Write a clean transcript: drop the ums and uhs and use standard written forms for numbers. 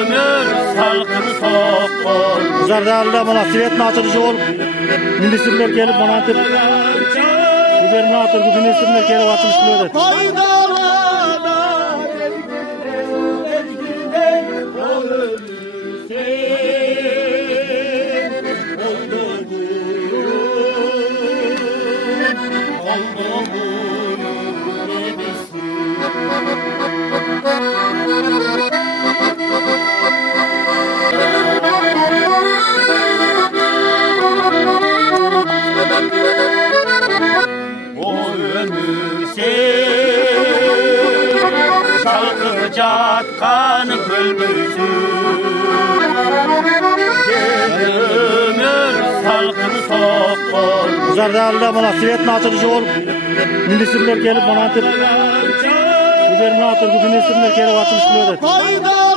Ömür salkını sokol. Zardarlı bana sivetini açılışı olup milisirler gelip bana atıp gubernatör milisirler gelip açılışlı ödet. Çatkan bülbülsün ömür salkını sokol. Zardarlı bana sivetini açılışı olup milisirler gelip bana atıp gubernatör milisirler gelip açılışlı ödet.